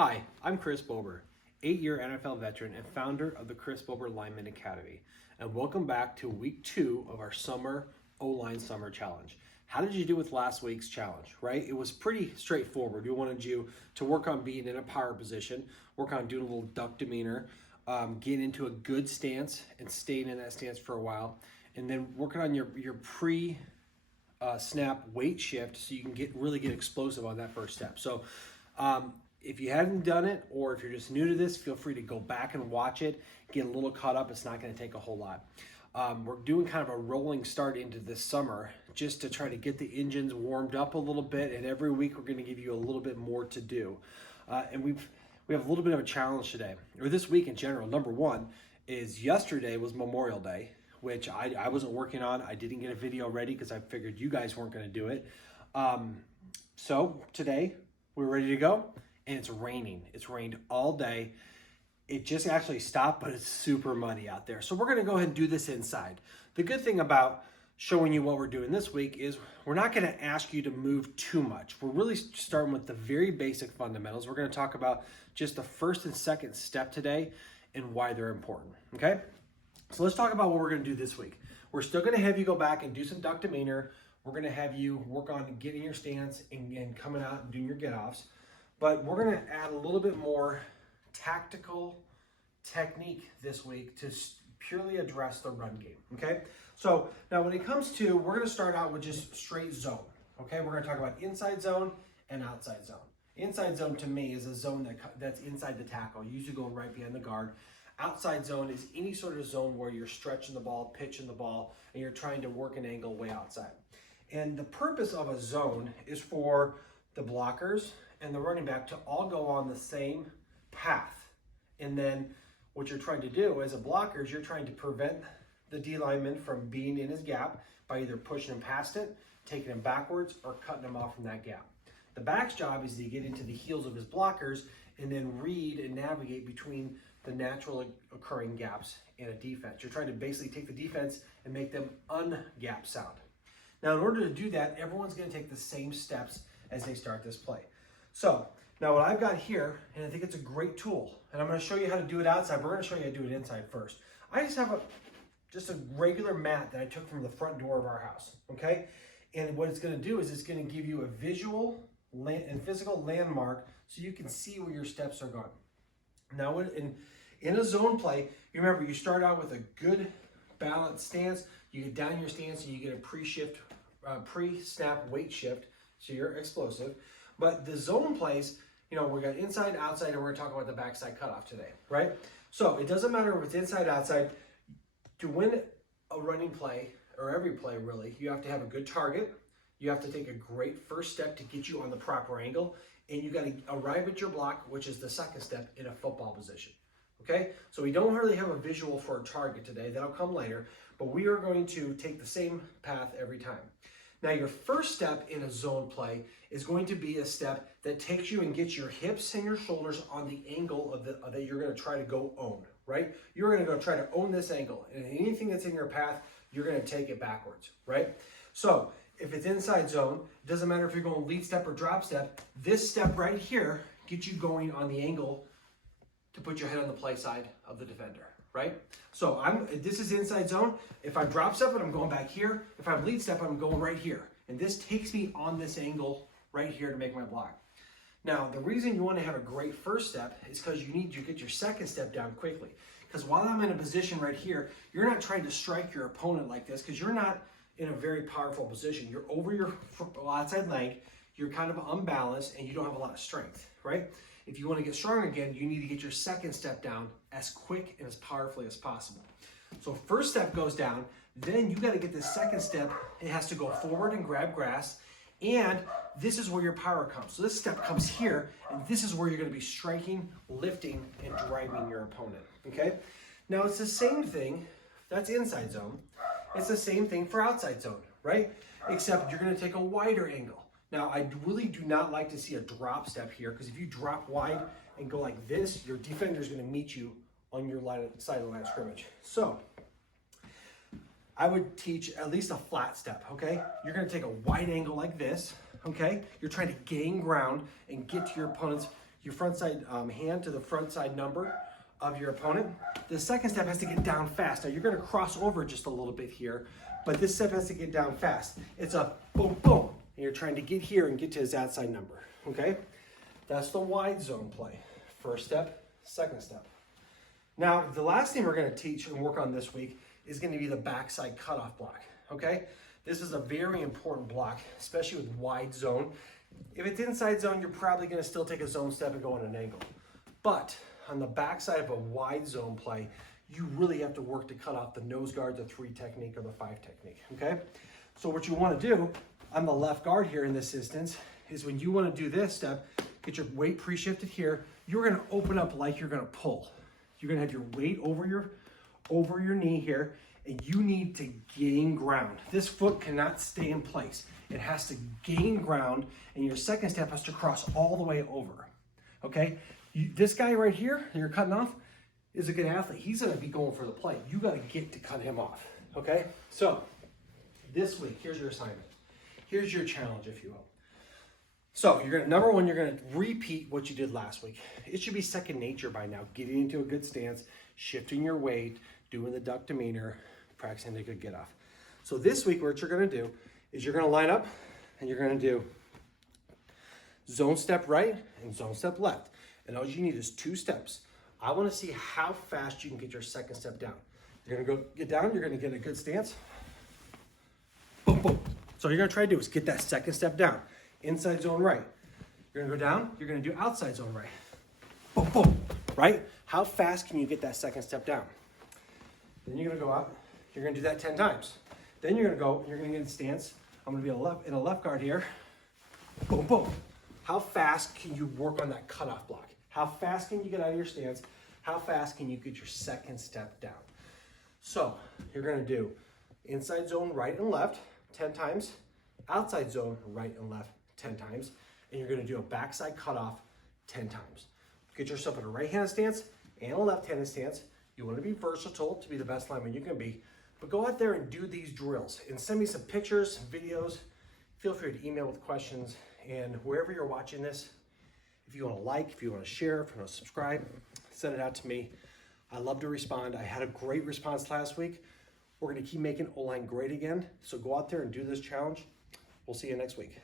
Hi, I'm Chris Bober, 8-year NFL veteran and founder of the Chris Bober Lineman Academy. And welcome back to week 2 of our summer O-Line Summer Challenge. How did you do with last week's challenge, right? It was pretty straightforward. We wanted you to work on being in a power position, work on doing a little duck demeanor, getting into a good stance and staying in that stance for a while, and then working on your snap weight shift so you can really get explosive on that first step. So if you haven't done it, or if you're just new to this, feel free to go back and watch it, get a little caught up. It's not going to take a whole lot. We're doing kind of a rolling start into this summer just to try to get the engines warmed up a little bit, and every week we're going to give you a little bit more to do. And we have a little bit of a challenge today, or this week in general. Number one is yesterday was Memorial Day, which I wasn't working on. I didn't get a video ready because I figured you guys weren't going to do it. So today we're ready to go, and it's raining. It's rained all day. It just actually stopped, but it's super muddy out there. So we're going to go ahead and do this inside. The good thing about showing you what we're doing this week is we're not going to ask you to move too much. We're really starting with the very basic fundamentals. We're going to talk about just the first and second step today and why they're important, okay? So let's talk about what we're going to do this week. We're still going to have you go back and do some duck demeanor. We're going to have you work on getting your stance and coming out and doing your get-offs. But we're going to add a little bit more tactical technique this week to purely address the run game, okay? So now when it comes to, we're going to start out with just straight zone, okay? We're going to talk about inside zone and outside zone. Inside zone to me is a zone that's inside the tackle, usually going right behind the guard. Outside zone is any sort of zone where you're stretching the ball, pitching the ball, and you're trying to work an angle way outside. And the purpose of a zone is for the blockers and the running back to all go on the same path. And then what you're trying to do as a blocker is you're trying to prevent the D lineman from being in his gap by either pushing him past it, taking him backwards, or cutting him off from that gap. The back's job is to get into the heels of his blockers and then read and navigate between the natural occurring gaps in a defense. You're trying to basically take the defense and make them un-gap sound. Now, in order to do that, everyone's going to take the same steps as they start this play. So now what I've got here, and I think it's a great tool, and I'm going to show you how to do it outside. We're going to show you how to do it inside first. I just have just a regular mat that I took from the front door of our house, okay? And what it's going to do is it's going to give you a visual and physical landmark so you can see where your steps are going. Now, in a zone play, you remember you start out with a good balanced stance. You get down your stance and you get a pre-snap weight shift, so you're explosive. But the zone plays, we got inside, outside, and we're going to talk about the backside cutoff today, right? So it doesn't matter if it's inside, outside. To win a running play, or every play really, you have to have a good target. You have to take a great first step to get you on the proper angle, and you got to arrive at your block, which is the second step in a football position. Okay, so we don't really have a visual for a target today. That'll come later, but we are going to take the same path every time. Now, your first step in a zone play is going to be a step that takes you and gets your hips and your shoulders on the angle that you're going to try to go own, right? You're going to go try to own this angle, and anything that's in your path, you're going to take it backwards, right? So if it's inside zone, it doesn't matter if you're going lead step or drop step. This step right here gets you going on the angle to put your head on the play side of the defender, right? So this is inside zone. If I'm drop stepping, I'm going back here. If I'm lead step, I'm going right here. And this takes me on this angle right here to make my block. Now, the reason you want to have a great first step is because you need to get your second step down quickly. Because while I'm in a position right here, you're not trying to strike your opponent like this because you're not in a very powerful position. You're over your outside leg, you're kind of unbalanced, and you don't have a lot of strength, right? If you want to get strong again, you need to get your second step down as quick and as powerfully as possible. So first step goes down, then you got to get the second step. It has to go forward and grab grass, and this is where your power comes. So this step comes here, and this is where you're going to be striking, lifting, and driving your opponent, okay? Now it's the same thing, that's inside zone. It's the same thing for outside zone, right? Except you're going to take a wider angle. Now, I really do not like to see a drop step here, because if you drop wide and go like this, your defender is going to meet you on your side of the line of scrimmage. So I would teach at least a flat step, okay? You're going to take a wide angle like this, okay? You're trying to gain ground and get to your opponent's your front side hand to the front side number of your opponent. The second step has to get down fast. Now you're gonna cross over just a little bit here, but this step has to get down fast. It's a boom, boom. And you're trying to get here and get to his outside number, okay? That's the wide zone play. First step, second step. Now, the last thing we're gonna teach and work on this week is gonna be the backside cutoff block, okay? This is a very important block, especially with wide zone. If it's inside zone, you're probably gonna still take a zone step and go on an angle. But on the backside of a wide zone play, you really have to work to cut off the nose guard, the 3 technique, or the 5 technique, okay? So what you wanna do on the left guard here in this instance is when you wanna do this step, get your weight pre-shifted here, you're gonna open up like you're gonna pull. You're gonna have your weight over your knee here, and you need to gain ground. This foot cannot stay in place. It has to gain ground, and your second step has to cross all the way over, okay? This guy right here that you're cutting off is a good athlete. He's gonna be going for the play. You gotta get to cut him off, okay? So this week, here's your assignment. Here's your challenge, if you will. So you're gonna, number one, you're gonna repeat what you did last week. It should be second nature by now. Getting into a good stance, shifting your weight, doing the duck demeanor, practicing a good get off. So this week, what you're gonna do is you're gonna line up and you're gonna do zone step right and zone step left. And all you need is 2 steps. I wanna see how fast you can get your second step down. You're gonna go get down, you're gonna get a good stance. Boom, boom. So what you're gonna try to do is get that second step down. Inside zone right. You're gonna go down, you're gonna do outside zone right. Boom, boom, right? How fast can you get that second step down? Then you're gonna go out, you're gonna do that 10 times. Then you're gonna get a stance. I'm gonna be in a left guard here. Boom, boom. How fast can you work on that cutoff block? How fast can you get out of your stance? How fast can you get your second step down? So you're gonna do inside zone right and left 10 times, outside zone right and left 10 times, and you're gonna do a backside cutoff 10 times. Get yourself in a right-handed stance and a left-handed stance. You wanna be versatile to be the best lineman you can be, but go out there and do these drills and send me some pictures, videos. Feel free to email with questions, and wherever you're watching this, if you wanna like, if you wanna share, if you wanna subscribe, send it out to me. I love to respond. I had a great response last week. We're gonna keep making O-line great again, so go out there and do this challenge. We'll see you next week.